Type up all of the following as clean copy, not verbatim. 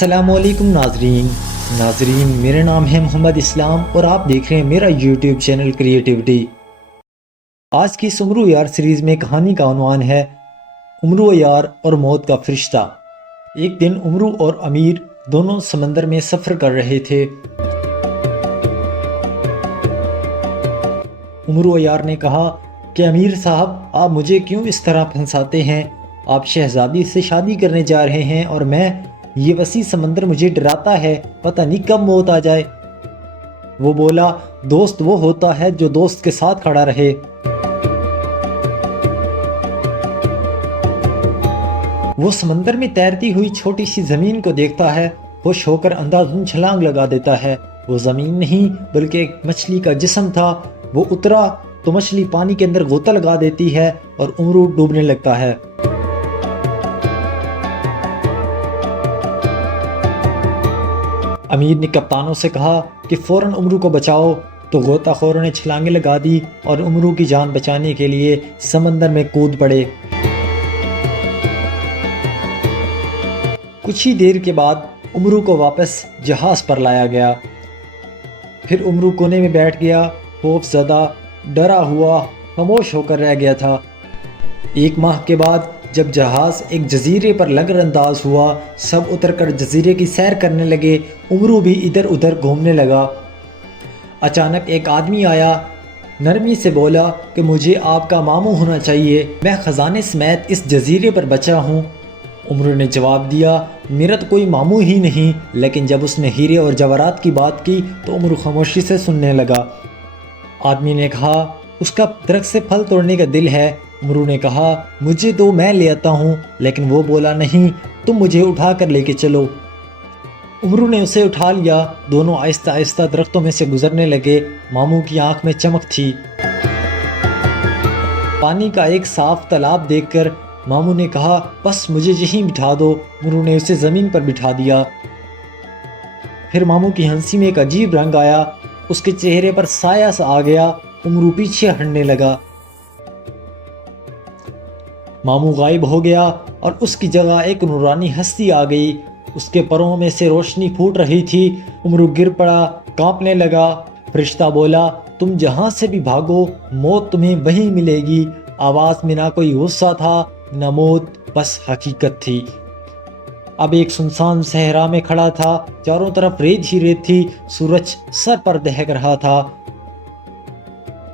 السلام علیکم ناظرین میرا نام ہے محمد اسلام اور آپ دیکھ رہے ہیں میرا یوٹیوب چینل کریٹیوٹی۔ آج کی اس امرو یار سیریز میں کہانی کا عنوان ہے امرو یار اور موت کا فرشتہ۔ ایک دن امرو اور امیر دونوں سمندر میں سفر کر رہے تھے۔ امرو یار نے کہا کہ امیر صاحب آپ مجھے کیوں اس طرح پھنساتے ہیں؟ آپ شہزادی سے شادی کرنے جا رہے ہیں اور میں یہ وسیع سمندر مجھے ڈراتا ہے، پتہ نہیں کب موت آ جائے۔ وہ بولا دوست وہ ہوتا ہے جو دوست کے ساتھ کھڑا رہے۔ وہ سمندر میں تیرتی ہوئی چھوٹی سی زمین کو دیکھتا ہے، خوش ہو کر اندھادھند چھلانگ لگا دیتا ہے۔ وہ زمین نہیں بلکہ ایک مچھلی کا جسم تھا۔ وہ اترا تو مچھلی پانی کے اندر غوطہ لگا دیتی ہے اور امرو ڈوبنے لگتا ہے۔ امیر نے کپتانوں سے کہا کہ فوراً امرو کو بچاؤ، تو غوطہ خوروں نے چھلانگیں لگا دی اور امرو کی جان بچانے کے لیے سمندر میں کود پڑے۔ کچھ ہی دیر کے بعد امرو کو واپس جہاز پر لایا گیا۔ پھر امرو کونے میں بیٹھ گیا، خوف زدہ، ڈرا ہوا، خاموش ہو کر رہ گیا تھا۔ ایک ماہ کے بعد جب جہاز ایک جزیرے پر لنگر انداز ہوا، سب اتر کر جزیرے کی سیر کرنے لگے۔ امرو بھی ادھر ادھر گھومنے لگا۔ اچانک ایک آدمی آیا، نرمی سے بولا کہ مجھے آپ کا ماموں ہونا چاہیے، میں خزانے سمیت اس جزیرے پر بچا ہوں۔ امرو نے جواب دیا میرا تو کوئی ماموں ہی نہیں، لیکن جب اس نے ہیرے اور جواہرات کی بات کی تو امرو خاموشی سے سننے لگا۔ آدمی نے کہا اس کا درخت سے پھل توڑنے کا دل ہے۔ امرو نے کہا مجھے دو میں لے آتا ہوں، لیکن وہ بولا نہیں، تم مجھے اٹھا کر لے کے چلو۔ امرو نے اسے اٹھا لیا، دونوں آہستہ آہستہ درختوں میں سے گزرنے لگے۔ ماموں کی آنکھ میں چمک تھی۔ پانی کا ایک صاف تالاب دیکھ کر ماموں نے کہا بس مجھے یہیں بٹھا دو۔ امرو نے اسے زمین پر بٹھا دیا۔ پھر ماموں کی ہنسی میں ایک عجیب رنگ آیا، اس کے چہرے پر سایہ سا آ گیا۔ امرو پیچھے ہٹنے لگا۔ ماموں غائب ہو گیا اور اس کی جگہ ایک نورانی ہستی آ گئی۔ اس کے پروں میں سے روشنی پھوٹ رہی تھی۔ امرو گر پڑا، کانپنے لگا۔ فرشتہ بولا تم جہاں سے بھی بھاگو موت تمہیں وہیں ملے گی۔ آواز میں نہ کوئی غصہ تھا نہ موت، بس حقیقت تھی۔ اب ایک سنسان صحرا میں کھڑا تھا، چاروں طرف ریت ہی ریت تھی، سورج سر پر دہک رہا تھا۔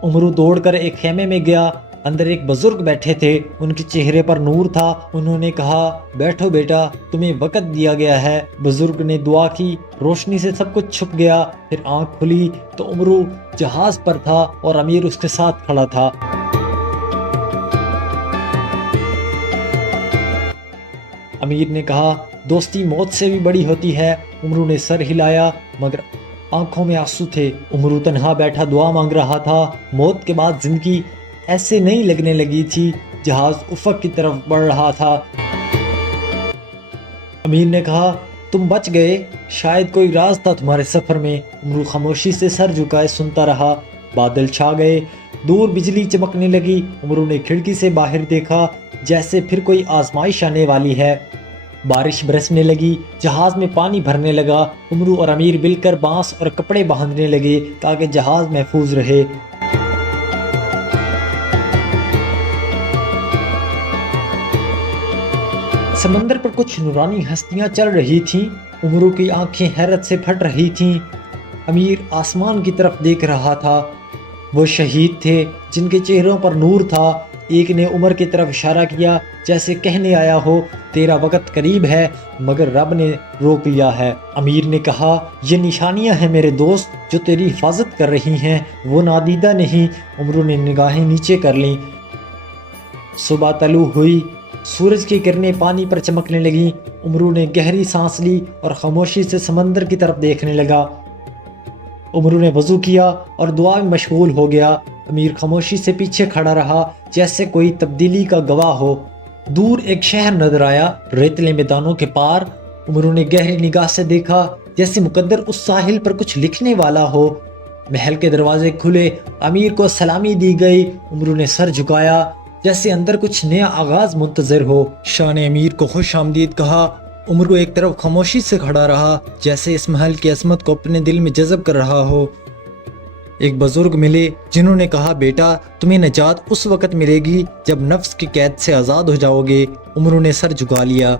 امرو دوڑ کر ایک خیمے میں گیا، اندر ایک بزرگ بیٹھے تھے، ان کے چہرے پر نور تھا۔ انہوں نے کہا بیٹھو بیٹا، تمہیں وقت دیا گیا ہے۔ بزرگ نے دعا کی، روشنی سے سب کچھ چھپ گیا۔ پھر آنکھ کھلی تو امرو جہاز پر تھا اور امیر اس کے ساتھ کھڑا تھا۔ امیر نے کہا دوستی موت سے بھی بڑی ہوتی ہے۔ امرو نے سر ہلایا مگر آنکھوں میں آنسو تھے۔ امرو تنہا بیٹھا دعا مانگ رہا تھا۔ موت کے بعد زندگی ایسے نہیں لگنے لگی تھی۔ جہاز افق کی طرف بڑھ رہا تھا۔ امیر نے کہا تم بچ گئے، شاید کوئی راز تھا تمہارے سفر میں۔ امرو خاموشی سے سر جھکائے سنتا رہا۔ بادل چھا گئے، دور بجلی چمکنے لگی۔ امرو نے کھڑکی سے باہر دیکھا، جیسے پھر کوئی آزمائش آنے والی ہے۔ بارش برسنے لگی، جہاز میں پانی بھرنے لگا۔ امرو اور امیر مل کر بانس اور کپڑے باندھنے لگے تاکہ جہاز محفوظ رہے۔ سمندر پر کچھ نورانی ہستیاں چل رہی تھیں۔ امرو کی آنکھیں حیرت سے پھٹ رہی تھیں۔ امیر آسمان کی طرف دیکھ رہا تھا۔ وہ شہید تھے جن کے چہروں پر نور تھا۔ ایک نے عمر کی طرف اشارہ کیا جیسے کہنے آیا ہو تیرا وقت قریب ہے، مگر رب نے روک لیا ہے۔ امیر نے کہا یہ نشانیاں ہیں میرے دوست جو تیری حفاظت کر رہی ہیں، وہ نادیدہ نہیں۔ امرو نے نگاہیں نیچے کر لیں۔ صبح طلوع ہوئی، سورج کی کرنیں پانی پر چمکنے لگیں۔ امرو نے گہری سانس لی اور خاموشی سے سمندر کی طرف دیکھنے لگا۔ امرو نے وضو کیا اور دعا میں مشغول ہو گیا۔ امیر خاموشی سے پیچھے کھڑا رہا جیسے کوئی تبدیلی کا گواہ ہو۔ دور ایک شہر نظر آیا، ریتلے میدانوں کے پار۔ امرو نے گہری نگاہ سے دیکھا جیسے مقدر اس ساحل پر کچھ لکھنے والا ہو۔ محل کے دروازے کھلے، امیر کو سلامی دی گئی۔ امرو نے سر جھکایا جیسے اندر کچھ نیا آغاز منتظر ہو۔ شاہ نے امیر کو خوش آمدید کہا، عمرو ایک طرف خاموشی سے کھڑا رہا، جیسے اس محل کی عظمت کو اپنے دل میں جذب کر رہا ہو۔ ایک بزرگ ملے جنہوں نے کہا، بیٹا تمہیں نجات اس وقت ملے گی جب نفس کی قید سے آزاد ہو جاؤ گے۔ عمرو نے سر جھکا لیا۔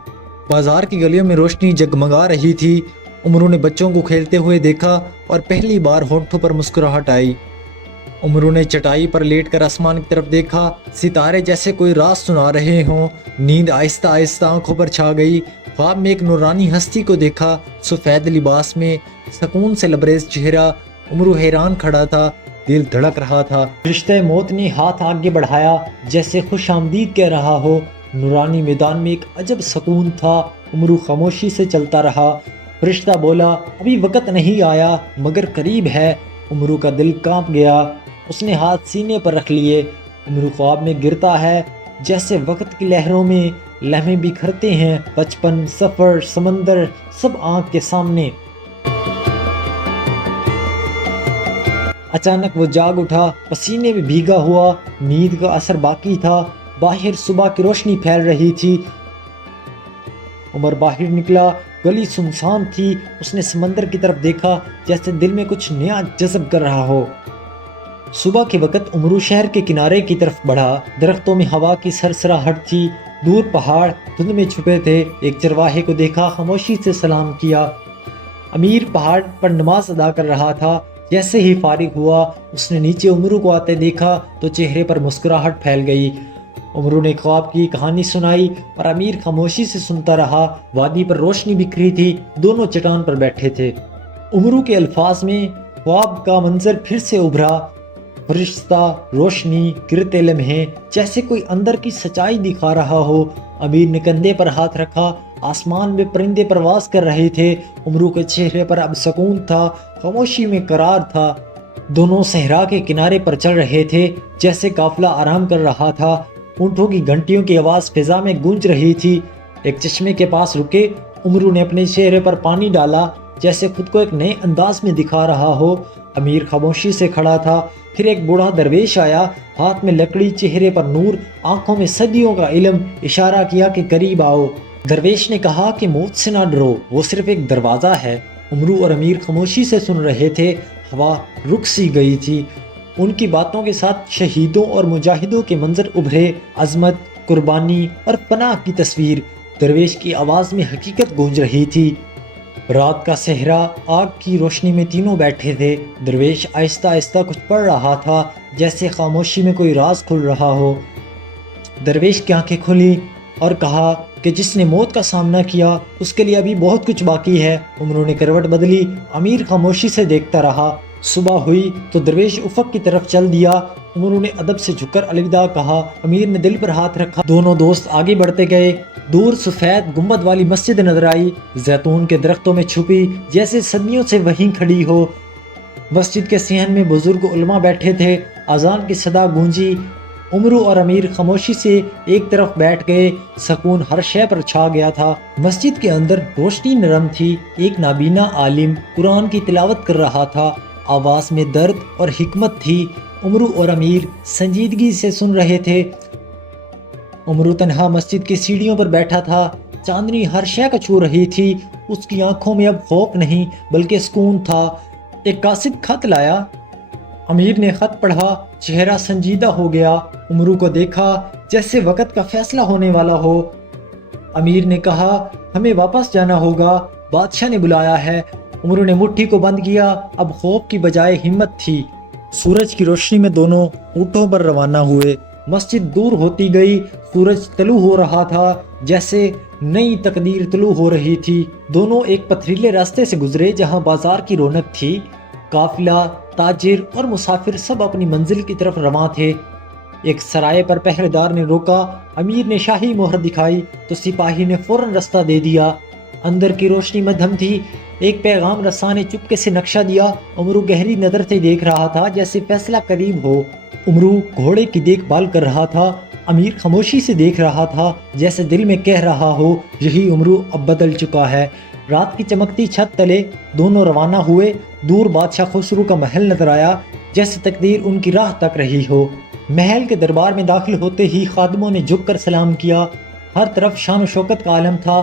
بازار کی گلیوں میں روشنی جگمگا رہی تھی۔ عمرو نے بچوں کو کھیلتے ہوئے دیکھا اور پہلی بار ہونٹوں پر مسکراہٹ آئی۔ عمرو نے چٹائی پر لیٹ کر آسمان کی طرف دیکھا، ستارے جیسے کوئی راز سنا رہے ہوں۔ نیند آہستہ آہستہ آنکھوں پر چھا گئی۔ خواب میں ایک نورانی ہستی کو دیکھا، سفید لباس میں، سکون سے لبریز چہرہ۔ عمرو حیران کھڑا تھا، دل دھڑک رہا تھا۔ فرشتہ موت نے ہاتھ آگے بڑھایا، جیسے خوش آمدید کہہ رہا ہو۔ نورانی میدان میں ایک عجب سکون تھا۔ عمرو خاموشی سے چلتا رہا۔ فرشتہ بولا، ابھی وقت نہیں آیا مگر قریب ہے۔ عمرو کا دل کانپ گیا۔ اس نے ہاتھ سینے پر رکھ لیے۔ عمرو خواب میں گرتا ہے، جیسے وقت کی لہروں میں لمحے بکھرتے ہیں، بچپن، سفر، سمندر، سب آنکھ کے سامنے۔ اچانک وہ جاگ اٹھا، پسینے میں بھیگا ہوا۔ نیند کا اثر باقی تھا۔ باہر صبح کی روشنی پھیل رہی تھی۔ عمر باہر نکلا، گلی سنسان تھی۔ اس نے سمندر کی طرف دیکھا، جیسے دل میں کچھ نیا جذب کر رہا ہو۔ صبح کے وقت عمرو شہر کے کنارے کی طرف بڑھا۔ درختوں میں ہوا کی سرسراہٹ تھی، دور پہاڑ دھند میں چھپے تھے۔ ایک چرواہے کو دیکھا، خاموشی سے سلام کیا۔ امیر پہاڑ پر نماز ادا کر رہا تھا۔ جیسے ہی فارغ ہوا، اس نے نیچے عمرو کو آتے دیکھا تو چہرے پر مسکراہٹ پھیل گئی۔ عمرو نے خواب کی کہانی سنائی اور امیر خاموشی سے سنتا رہا۔ وادی پر روشنی بکھری تھی، دونوں چٹان پر بیٹھے تھے۔ عمرو کے الفاظ میں خواب کا منظر پھر سے ابھرا، فرشتہ، روشنی، گرتے لمحے، جیسے کوئی اندر کی سچائی دکھا رہا ہو۔ امیر نے کندھے پر ہاتھ رکھا، آسمان میں پرندے پرواز کر رہے تھے۔ عمرو کے چہرے پر اب سکون تھا، خاموشی میں قرار تھا۔ دونوں صحرا کے کنارے پر چل رہے تھے، جیسے قافلہ آرام کر رہا تھا۔ اونٹوں کی گھنٹیوں کی آواز فضا میں گونج رہی تھی۔ ایک چشمے کے پاس رکے، عمرو نے اپنے چہرے پر پانی ڈالا، جیسے خود کو ایک نئے انداز میں دکھا رہا ہو۔ امیر خاموشی سے کھڑا تھا۔ پھر ایک بوڑھا درویش آیا، ہاتھ میں لکڑی، چہرے پر نور، آنکھوں میں صدیوں کا علم۔ اشارہ کیا کہ قریب آؤ۔ درویش نے کہا کہ موت سے نہ ڈرو، وہ صرف ایک دروازہ ہے۔ عمرو اور امیر خاموشی سے سن رہے تھے۔ ہوا رک سی گئی تھی۔ ان کی باتوں کے ساتھ شہیدوں اور مجاہدوں کے منظر ابھرے، عظمت، قربانی اور پناہ کی تصویر۔ درویش کی آواز میں حقیقت گونج رہی تھی۔ رات کا صحرا، آگ کی روشنی میں تینوں بیٹھے تھے۔ درویش آہستہ آہستہ کچھ پڑھ رہا تھا، جیسے خاموشی میں کوئی راز کھل رہا ہو۔ درویش کی آنکھیں کھلی اور کہا کہ جس نے موت کا سامنا کیا، اس کے لیے ابھی بہت کچھ باقی ہے۔ عمرو نے کروٹ بدلی، امیر خاموشی سے دیکھتا رہا۔ صبح ہوئی تو درویش افق کی طرف چل دیا۔ عمرو نے ادب سے جھک کر الوداع کہا، امیر نے دل پر ہاتھ رکھا۔ دونوں دوست آگے بڑھتے گئے۔ دور سفید گنبد والی مسجد نظر آئی، زیتون کے درختوں میں چھپی، جیسے صدیوں سے وہیں کھڑی ہو۔ مسجد کے صحن میں بزرگ علماء بیٹھے تھے، اذان کی صدا گونجی۔ عمرو اور امیر خاموشی سے ایک طرف بیٹھ گئے، سکون ہر شے پر چھا گیا تھا۔ مسجد کے اندر روشنی نرم تھی، ایک نابینا عالم قرآن کی تلاوت کر رہا تھا، آواز میں درد اور حکمت تھی۔ عمرو اور امیر سنجیدگی سے سن رہے تھے۔ عمرو تنہا مسجد کی سیڑھیوں پر بیٹھا تھا، چاندنی ہر شے کو چھو رہی تھی۔ اس کی آنکھوں میں اب خوف نہیں بلکہ سکون تھا۔ ایک کاتب خط لایا۔ امیر نے خط پڑھا، چہرہ سنجیدہ ہو گیا۔ عمرو کو دیکھا، جیسے وقت کا فیصلہ ہونے والا ہو۔ امیر نے کہا، ہمیں واپس جانا ہوگا، بادشاہ نے بلایا ہے۔ عمرو نے مٹھی کو بند کیا، اب خوف کی بجائے ہمت تھی۔ سورج کی روشنی میں دونوں اونٹوں پر روانہ ہوئے۔ مسجد دور ہوتی گئی، سورج طلوع ہو رہا تھا، جیسے نئی تقدیر طلوع ہو رہی تھی۔ دونوں ایک پتھریلے راستے سے گزرے جہاں بازار کی رونق تھی۔ قافلہ، تاجر اور مسافر سب اپنی منزل کی طرف رواں تھے۔ ایک سرائے پر پہرے دار نے روکا۔ امیر نے شاہی مہر دکھائی تو سپاہی نے فوراً رستہ دے دیا۔ اندر کی روشنی مدھم تھی۔ ایک پیغام رساں نے چپکے سے نقشہ دیا۔ عمرو گہری نظر سے دیکھ رہا تھا، جیسے فیصلہ قریب ہو۔ عمرو گھوڑے کی دیکھ بھال کر رہا تھا، امیر خاموشی سے دیکھ رہا تھا، جیسے دل میں کہہ رہا ہو، یہی عمرو اب بدل چکا ہے۔ رات کی چمکتی چھت تلے دونوں روانہ ہوئے۔ دور بادشاہ خسرو کا محل نظر آیا، جیسے تقدیر ان کی راہ تک رہی ہو۔ محل کے دربار میں داخل ہوتے ہی خادموں نے جھک کر سلام کیا۔ ہر طرف شان و شوکت کا عالم تھا۔